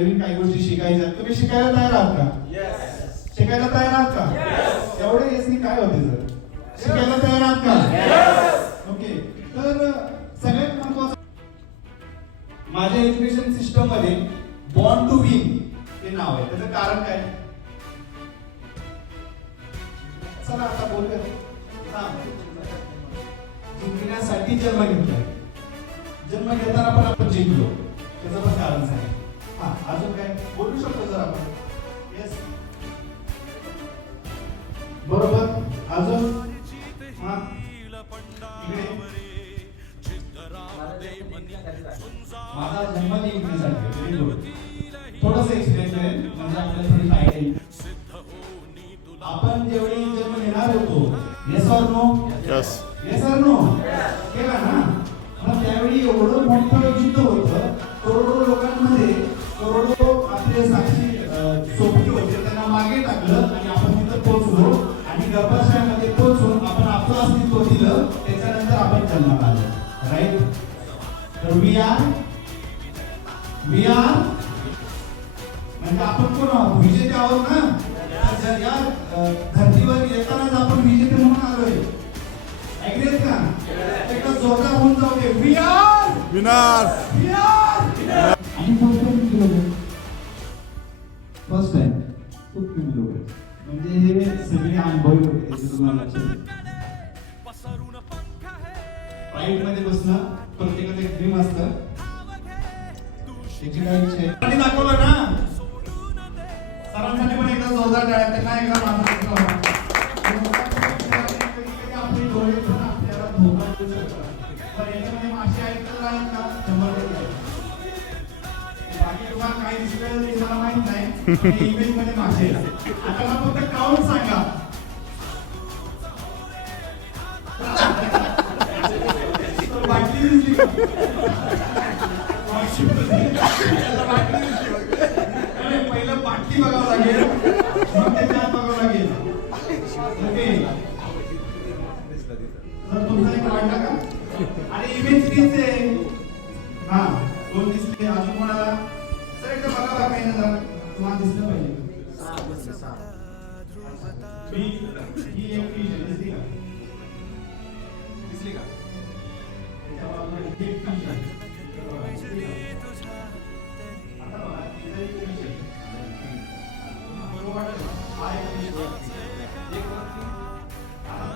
नवीन काही गोष्टी शिकायच्या, तुम्ही शिकायला तयार आहात का? शिकायला तयार आहात का? एवढे येसनी काय होते सर? शिकायला तयार आहात का? ओके. तर सगळ्यात महत्त्वाचं माझ्या एज्युकेशन सिस्टम मध्ये बॉर्न टू विन हे नाव आहे. त्याचं कारण काय? चला आता बोलूया. जिंकण्यासाठी जन्म घेतलाय. जन्म घेताना पण आपण जिंकलो, त्याचं पण कारण आहे. हा, अजून काय बोलू शकतो जर आपण? येस, बरोबर. अजून हा, माझा जन्म जिंकण्यासाठी. Very good. थोडंसं एक्सप्लेन करेन म्हणजे आपल्याला थोडी आयडिया येईल. आपण जेवढी जन्म घेणार होतो, yes or no? Yes. Yes or no केला ना? मग त्यावेळी एवढं मोठं युद्ध होतं, करोडो लोकांमध्ये करोडो आपले साक्षी सोबती होते, त्यांना मागे टाकलं आणि आपण तिथं पोहोचलो आणि गर्भाशयामध्ये पोहोचून आपण आपलं अस्तित्व दिलं. त्याच्यानंतर आपण जन्माला आलो. राईट? तर वी आर म्हणजे आपण कोण आहोत? विजेते आहोत ना? या धर्तीवर येतानाच आपण विजेते म्हणून आलोय. ऍग्री का? एकदा जोरदार होऊन जाऊ दे. We are winner. आणि फर्स्ट टाइम खूप कमी लोक आहेत. म्हणजे हे सगळे अनुभवी होते. त्याचे तुम्हाला लक्षात राईट मध्ये बसणं प्रत्येकाचं एक ड्रीम असतं. त्याची काय इच्छा आहे दाखवलं ना. सरांसाठी पण एकदा जोरदार टाळ्या. त्यांना एकदा आपले डोळे पण आपल्याला धोका देऊ शकतात. पण याच्यामध्ये मासे आहेत तर राहील का? 100%. बाकी तुम्हाला काय दिसलं ते मला माहित नाही. इमेज मध्ये मासे आहेत. आता मला फक्त काउंट सांगा. बाटली दिसली का? पहिलं बाटली बघावं लागेल, मग त्याच्यात बघावं लागेल. ओके, तर तुमचा एक वाटला का? आणि इमेज तीच आहे. हा, दोन दिसले. अजून कोणाला? सर एकदा बघा बघा काही ना तुम्हाला दिसलं पाहिजे. ही एक फिश आहे. दिसली का? दिसली का? एक फिश आहे. आता बघा, इथे एक फिश आहे.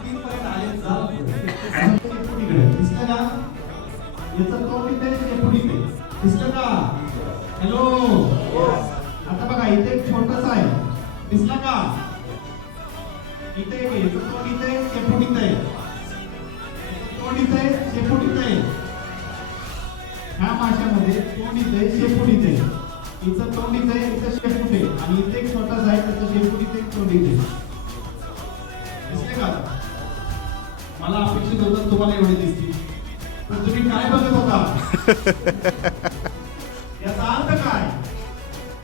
तीन पर्यंत आले. दिसलं का? याचा तोंड इथे, शेपूट इथे. दिसलं का? हॅलो. आता बघा इथे एक छोटस आहे. दिसला का? इथे एक आहे. तोंड इथे, शेपूट इथे. तोंड इथे, शेपूट इथे. ह्या माशामध्ये तोंड इथे, शेपूट इथे. इथं तोंड इथे, इथं शेपूट आहे. आणि इथे एक छोटासा आहे, त्याचं शेपूट इथे, तोंड इथे. दिसले का? मला अपेक्षित होतं तुम्हाला एवढे दिसतील, पण तुम्ही काय बघत होता?